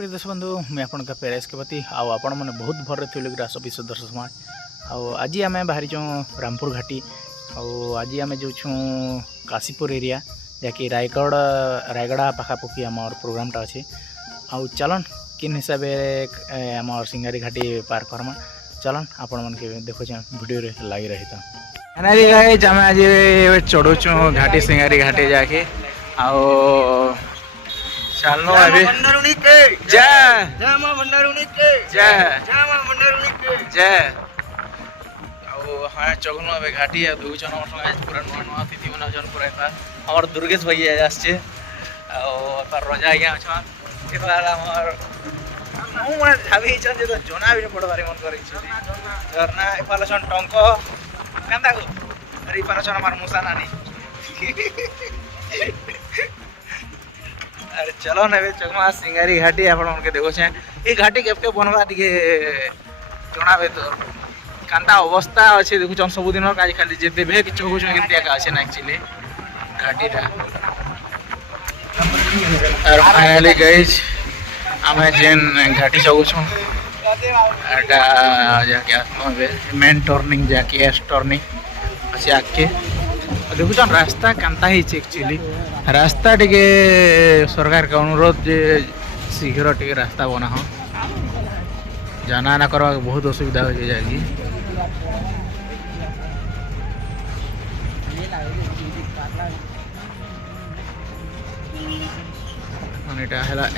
प्रिय दर्शक बंधु मैं आपन का पेरेस के पति आपण मैंने बहुत भर थी ग्रास विश्व दर्शक समाज आज आम बाहरी रामपुर घाटी आज आम जो काशीपुर एरिया जहाँकि रायगड़ा पाखापाखि आम प्रोग्रामटा अच्छे चलन किन हिसाब से आम सिंगारी घाटी पार करमा चलन आपण मन के देखो वीडियो रे लगी रही था आम आज चढ़ू घाटी सिंगारी घाटी जाके चलो अभी हाँ चगनु अबे घाटी दुई जन पूरा नुआ नुआ तिथि मन जन पूरा हमर दुर्गेश भैया आसचे रजा आज्ञा अच्छा हमर मैं भाभी जे तो जोना भी पढ़वारी मन कर झरना इफाल छन टंक केंदा को अरे इफाल छन हमर मुसा नानी अरे चलो ना चकमा सिंगारी घाटी आप देखो ये घाटी के बनवा टे जनाबे तो कांता अवस्था अच्छे देखुन सबुदिन आज खाली जेते भे चौकुछ अच्छे ना एक्चुअली घाटीटा और फाइनली गाइस आम जेन घाटी चौकुछ जाके मेन टर्निंग जाके एस टर्निंग अच्छे आगे देखुन रास्ता कांता ही एक्चुअली रास्ता टे सरकार के अनुरोध जे शीघ्र टे रास्ता बना हो जाना आना करवा बहुत असुविधा हो जाएगी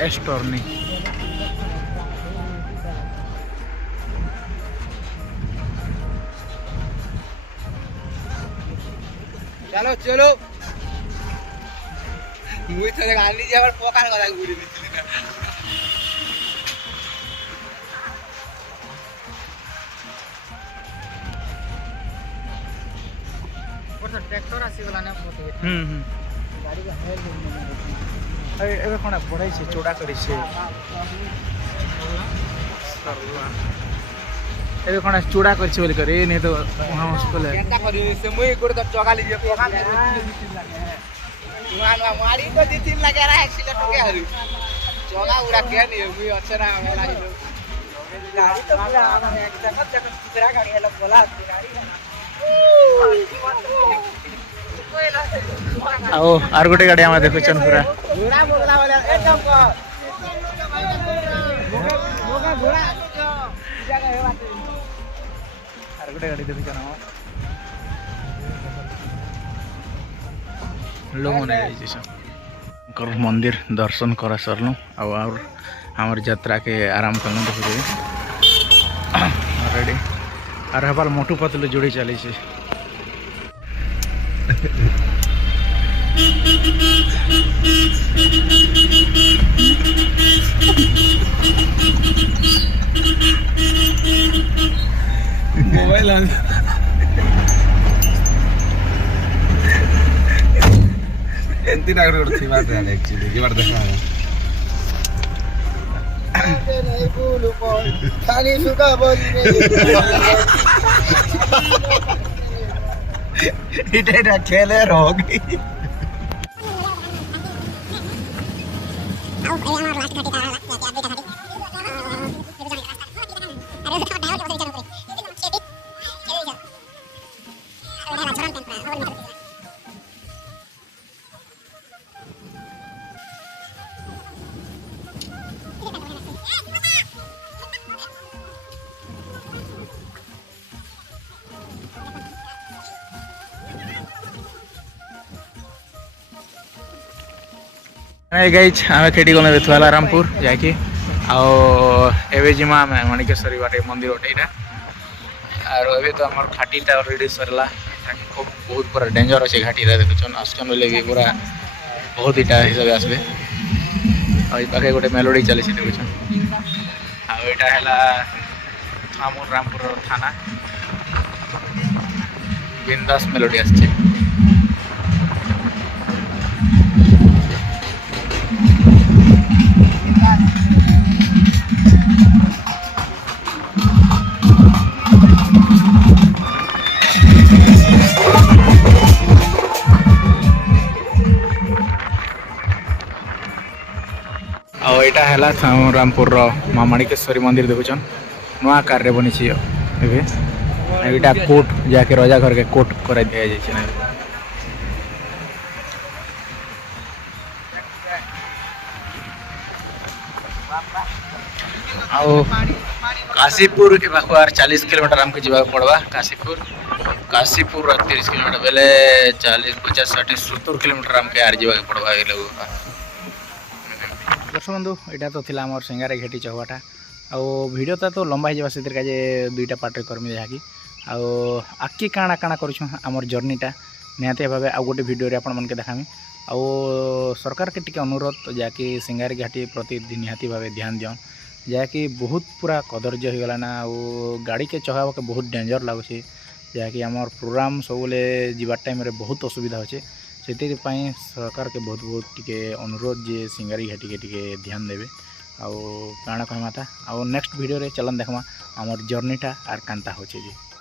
एस टर्निंग चलो चलो मुई तो गाली जे हमर पोकान गला गुड़ी दिथिली ना पर ट्रैक्टर आसी गला ना पोते गाड़ी का हेल अरे एबे कोना बड़ाई छे चोड़ा करी छे एबे कोना चोड़ा कर छे बोली करे नहीं तो वहां उसको ले केंटा करी से मुई गुड़ तो चोगा लीजिए पोकान में दिथिली लगे नुआ मारी तो दिथिन लगे रहा एक्सीलेटर के हरु चोगा उड़ा के नहीं मुई अच्छे ना मेला हिलो गाड़ी तो पूरा माने जगत जगत कितरा गाड़ी है लोग बोला गाड़ी आओ आर गोटे गाड़ी हम देखो चन पूरा घोड़ा बोला वाला एकदम को घोड़ा जगह है बात आर गोटे गाड़ी देखो चन लोग कर मंदिर दर्शन करा सरलु और हमार यात्रा के आराम कलु देखो रेडी और हमार मोटू पतलू जोड़ी चली छे मोबाइल एंती नागर करती बात है एक्चुअली ये बार देखना है नहीं बोलू कौन खाली सुका बोली नहीं इधर खेले रहोगी गाइज आम खेटी गल बेथुआला रामपुर जाकि आवे जिमा आम मणिकेश्वरी बाटे मंदिर गोटे यहाँ और तो आम घाटीटा अलरेडी सरला खूब बहुत पूरा डेंजर अच्छे घाटीटा देखुन आसन बोले भी पूरा बहुत इटा हिसाब से आसबे पाखे गोटे मेलोडी चली देखुन आईटा है रामपुर थाना बिंदास मेलोडी आसचे पहला था रामपुर माँ माणिकेश्वरी मंदिर देखुन नुआ कार बनी एटा कोट जाके रजा घर के कोट कर दि जाए काशीपुर बार 40 किलोमीटर आमको जावाक पड़वा काशीपुर 30 किलोमीटर बेले 40 50 60 70 किलोमीटर आमके आर जावाक पड़वा दर्शक बंधु यहाँ तो थी आम सिंगारे घेटी चहबाटा भिडियोटा तो लंबा हो से दुईटा पार्टे करमी जहाँकि आगे काଣା काଣା करूँ आमर जर्नीटा निहाती भाव आउ गोटे भिडियो आपण मन के देखामी सरकार के टी अनुरोध जहाँकि सिंगारी घाटी प्रति निहाती भाव ध्यान दियन जहाँकि बहुत पूरा कदर्य हो गलाना गाड़ी के चढ़ावा के बहुत डेंजर लगुच जहाँकि आमर प्रोग्राम सबले जीवार टाइम बहुत असुविधा होचे से सरकार के बहुत बहुत टी अनुरोध जे सिंगारी घाटी के टी ध्यान देवे आउ काଣା कहमा था आउ नेक्स्ट वीडियो रे चलन देखमा आमर जर्नीटा आर कांता होचे जी।